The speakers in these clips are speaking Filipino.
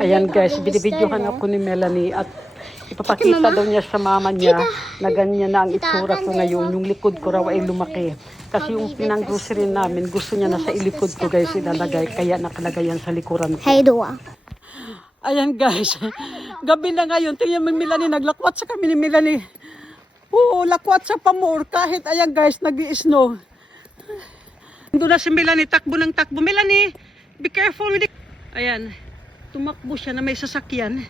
Ayan guys, binibidyohan ako ni Melanie at ipapakita daw niya sa mama niya na ganyan na ang itsura ko ngayon. Yung likod ko raw ay lumaki. Kasi yung pinang-grocery namin, gusto niya na sa ilikod ko guys ilalagay. Kaya nakalagay yan sa likuran ko. Hey, Dua. Ayan guys, gabi na ngayon. Tingnan mo Melanie, naglakwat sa kami ni Melanie. Oo, lakwat sa pamor. Kahit ayan guys, nag-i-snow. Doon na si Melanie, takbo ng takbo. Melanie, be careful with it. Ayan, tumakbo siya na may sasakyan.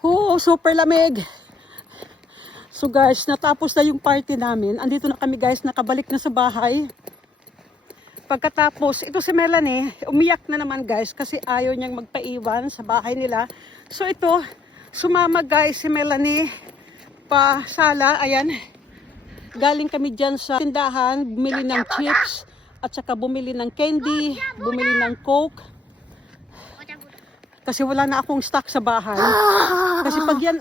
Oo, super lamig. So guys, natapos na yung party namin. Andito na kami guys, nakabalik na sa bahay. Pagkatapos, ito si Melanie, umiyak na naman guys kasi ayaw niyang magpaiwan sa bahay nila. So ito, sumama guys si Melanie pa sala. Ayan, galing kami dyan sa tindahan, bumili ng chips at saka bumili ng candy, bumili ng Coke. Kasi wala na akong stock sa bahay. Kasi pag yan,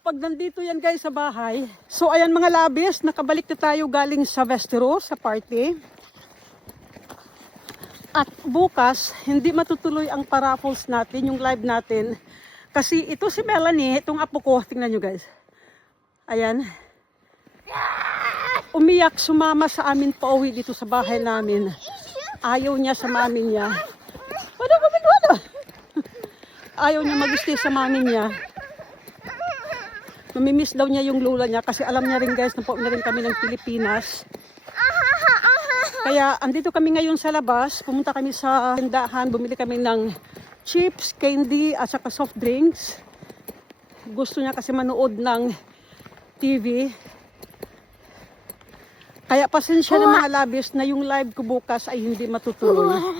pag nandito yan guys sa bahay. So ayan mga labis, nakabalik na tayo galing sa Westeros, sa party. At bukas, hindi matutuloy ang paraffles natin, yung live natin. Kasi ito si Melanie, itong apo ko, tingnan nyo guys. Ayan. Umiyak, sumama sa amin pauwi dito sa bahay namin. Ayaw niya sa mami niya. Ayaw niya mag-stay sa mami niya. Mamimiss daw niya yung lula niya kasi alam niya rin guys na pauwi na rin kami ng Pilipinas. Kaya andito kami ngayon sa labas. Pumunta kami sa tindahan, bumili kami ng chips, candy at saka soft drinks. Gusto niya kasi manood ng TV. Kaya pasensya na mga labis na yung live ko bukas ay hindi matutuloy.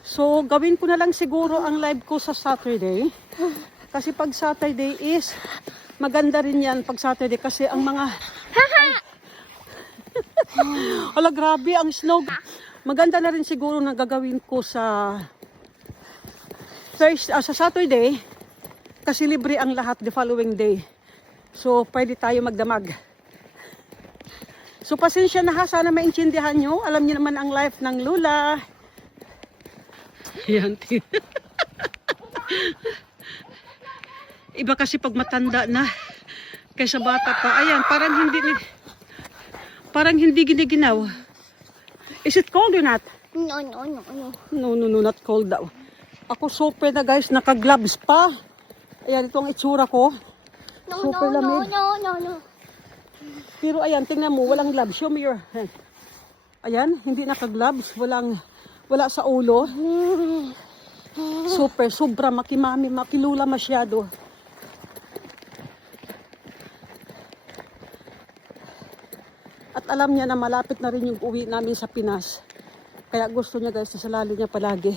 So gawin ko na lang siguro ang live ko sa Saturday. Kasi pag Saturday is maganda rin yan pag Saturday kasi ang mga... Ala grabe ang snow. Maganda na rin siguro na gagawin ko sa sa Saturday kasi libre ang lahat the following day. So pwede tayo magdamag. So pasensya na ha, sana maintindihan nyo. Alam niyo naman ang life ng Lula. Yan. Iba kasi pag matanda na kaysa bata pa. Ayan, parang hindi giniginaw. Is it cold or not? No. No, not cold daw. Ako super na guys, naka-gloves pa. Ayan, ito ang itsura ko. Super lamig. No. Pero ayan, tingnan mo, walang gloves. Show me your hand. Ayan, hindi naka-gloves. Wala sa ulo. Super, sobra, makimami, makilula masyado. At alam niya na malapit na rin yung uwi namin sa Pinas. Kaya gusto niya guys, nasalalo niya palagi.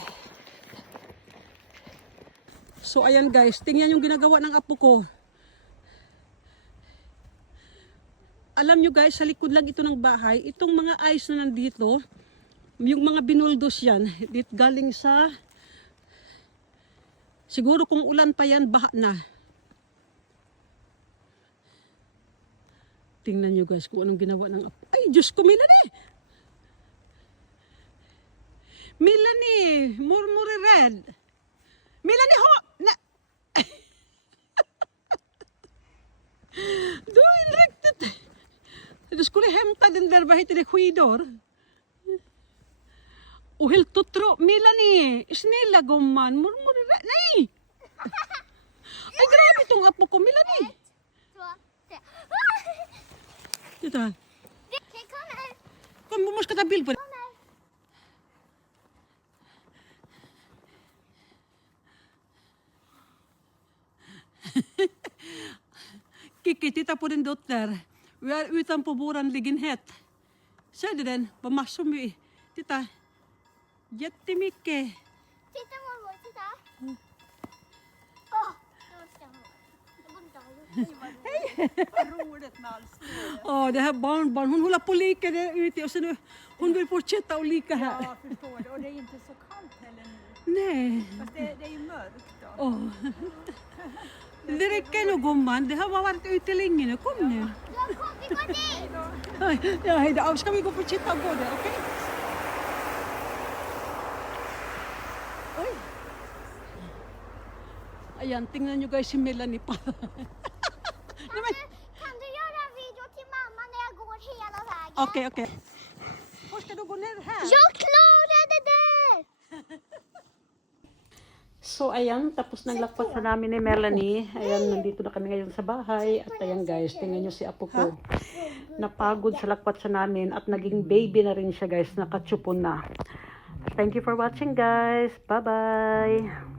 So ayan guys, tingnan yung ginagawa ng apo ko. Alam nyo guys, sa likod lang ito ng bahay, itong mga ice na nandito, yung mga binuldos yan, dito galing sa, siguro kung ulan pa yan, baha na. Tingnan nyo guys kung anong ginawa ng apo. Ay, Diyos ko, Melanie! Melanie, murmure red. Melanie, ho! Na! Du inriktigt. Du skulle hämta den där, vad heter det, skidor. Och helt totro. Melanie, snälla gumman, mormor, nej! Ay, grabe itong apo ko, Melanie. Titta. Kom, mormor ska ta bild på det. Kiki, titta på din dotter. Vi är utanpå våran lägenhet. Ser du den? Vad massor med. Titta. Jättemycket. Titta mormor, titta. Vad roligt med alls. Ja, det här barnbarn. Hon håller på att leka där ute och sen hon vill fortsätta att leka här. Ja, jag förstår det. Och det är inte så kallt heller nu. Nej. Fast det är ju mörkt då. Åh. Det räcker nog gumman. Det har varit ute länge nu. Kom nu. Vi går dit. Ja, hej då. Ska vi gå och fortsätta och gå där, okej? Ayan, tingnan nyo guys si Melanie pa. Naman. Kan du göra en video till mamma när jag går hela vägen? Okay, okay. Var ska du gå ner här? Jag klarade det! So ayan, tapos ng lakpat na namin ni Melanie. Ayan, nandito na kami ngayon sa bahay. At ayan guys, tingnan nyo si Apo ko. Napagod sa lakpat sa namin at naging baby na rin siya guys, nakatsupo na. Thank you for watching guys. Bye-bye!